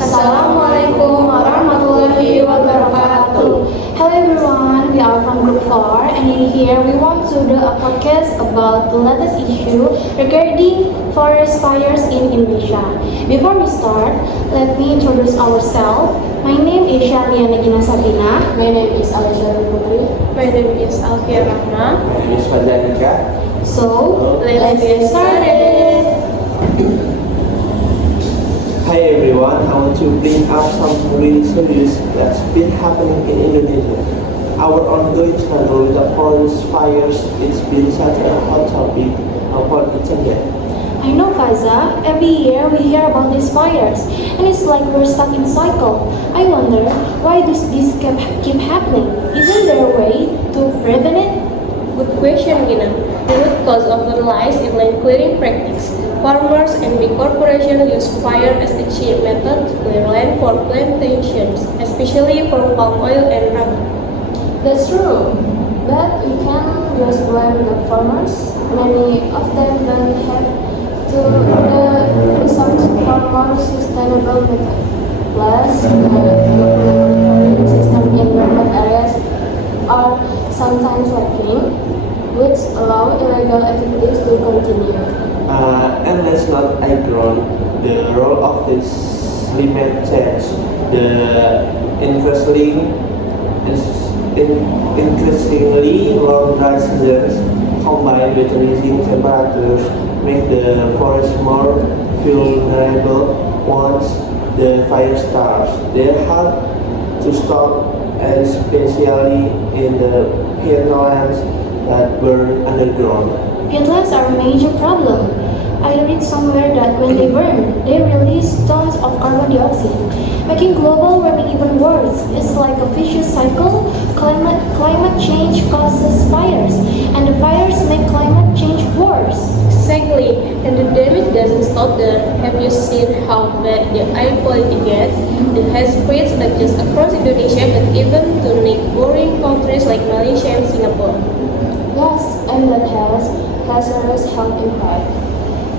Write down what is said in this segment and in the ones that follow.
Assalamualaikum warahmatullahi wabarakatuh. Hello everyone, we are from Group 4 and in here we want to do a podcast about the latest issue regarding forest fires in Indonesia. Before we start, let me introduce ourselves. My name is Shaliana Gina Sabina. My name is Alicia Putri. My name is Alfia Rahma. My name is Fadlanika. So, let's get started. Hi everyone, I want to bring up something really serious that's been happening in Indonesia. Our ongoing struggle with the forest fires, it's been such a hot topic upon internet. I know, Faiza, every year we hear about these fires and it's like we're stuck in cycle. I wonder, why does this keep happening? Isn't there a way to prevent it? Good question, Gina. The root cause often lies in land clearing practice. Farmers and big corporations use fire as a cheap method to clear land for plantations, especially for palm oil and rubber. That's true, but we can't just blame the farmers. Many of them don't have to the research for more sustainable method. Plus, the monitoring system in urban areas are sometimes lacking, which allow illegal activities to continue. And let's not ignore the role of this climate change. The increasingly long dry seasons combined with rising temperatures make the forest more vulnerable once the fire starts. They're hard to stop, especially in the peatlands that burn underground. Peatlands are a major problem. I read somewhere that when they burn, they release tons of carbon dioxide, making global warming even worse. It's like a vicious cycle. Climate change causes fires, and the fires make climate change worse. Exactly, and the damage doesn't stop there. Have you seen how bad the air quality gets? It has spreads not just across Indonesia but even to neighboring countries like Malaysia and Singapore. Yes, and that has hazardous health impact.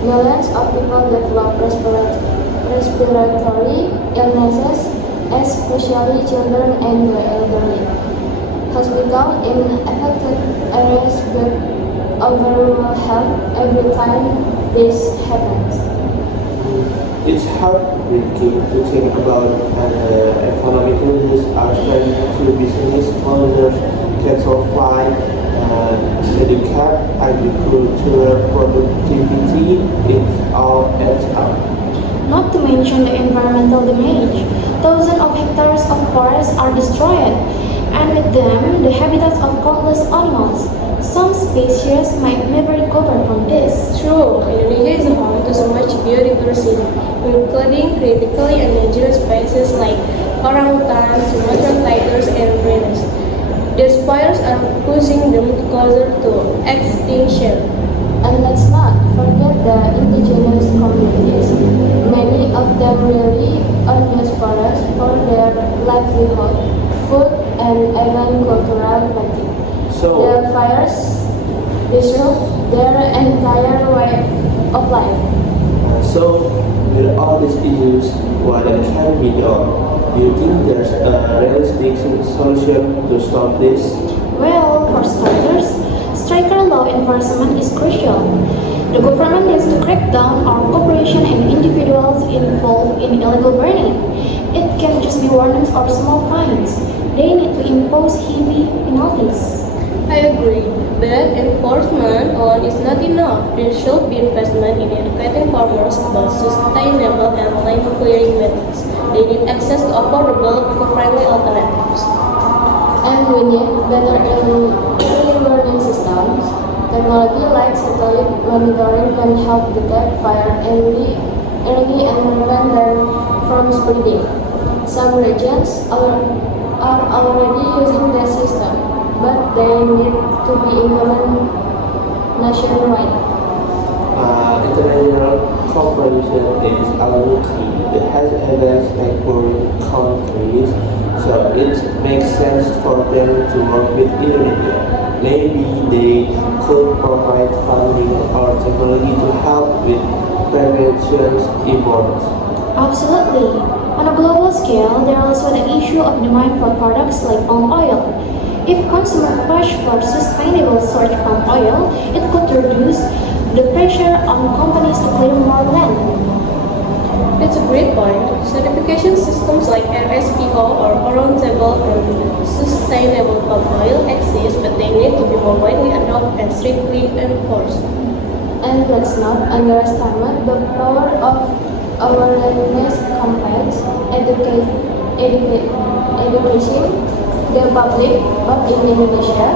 Millions of people develop respiratory illnesses, especially children and the elderly. Hospitals in affected areas get overwhelmed every time this happens. It's heartbreaking to think about economic losses are spreading to business closures, cancel flight, handicap, agricultural productivity, it all adds up. Not to mention the environmental damage. Thousands of hectares of forests are destroyed, and with them, the habitats of countless animals. Some species might never recover from this. True, Indonesia is home to so much biodiversity, including critically endangered species like orangutans, Sumatran tigers, and rhinos. These fires are pushing them closer to extinction. And let's not forget the indigenous communities. Many of them really on these forests for their livelihood, food, and even cultural practice. So, The fires disrupt their entire way of life. So, with all these issues, what can be done? Do you think there's a realistic solution to stop this? Well, for starters, striker law enforcement is crucial. The government needs to crack down on corporations and individuals involved in illegal burning. It can't just be warnings or small fines. They need to impose heavy penalties. I agree, but enforcement alone is not enough. There should be investment in educating farmers about sustainable and land clearing methods. They need access to affordable, eco-friendly alternatives. And we need better early warning systems. Technology like satellite monitoring can help detect fire early and prevent them from spreading. Some regions are already using that system, but they need to be implemented nationwide. International cooperation is our key. It has advanced neighboring countries, so it makes sense for them to work with Indonesia. Maybe they could provide funding or technology to help with prevention efforts. Absolutely. On a global scale, there are also the issue of demand for products like palm oil. If consumers push for sustainable sourced palm oil, it could reduce the pressure on companies to clear more land. It's a great point. Certification systems like RSPO or Roundtable on Sustainable Palm Oil exist, but they need to be more widely adopted and strictly enforced. And let's not underestimate the power of awareness campaigns, education, the public, both in Indonesia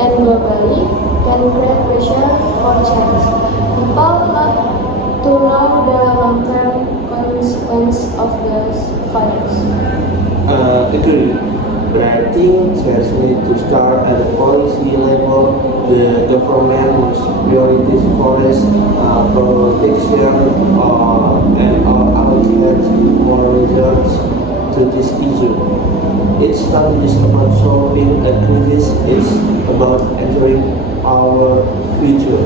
and globally, can create pressure for change. People not to know the long-term consequence of the fires. Agree. But I think change need to start at the policy level. The government must prioritize forest protection and allocate more resources to this issue. It's not just about solving a crisis, it's about entering our future.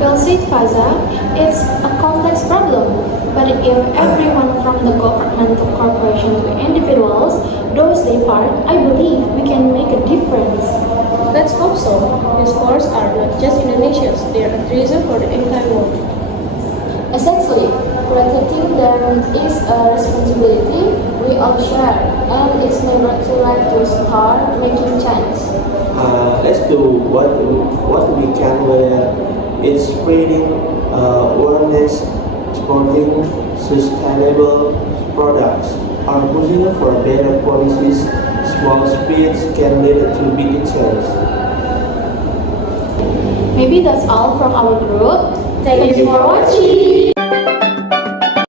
Well said, Faza. It's a complex problem, but if everyone from the government to corporation to individuals does their part, I believe we can make a difference. Let's hope so. These forests are not just Indonesia's, they are a treasure for the entire world. Essentially, protecting them is a responsibility we all share, and it's never too late to start making change. Let's do what we can with it's spreading awareness, supporting sustainable products, are pushing for better policies. Small speeds can lead to big change. Maybe that's all from our group. Thank you for watching.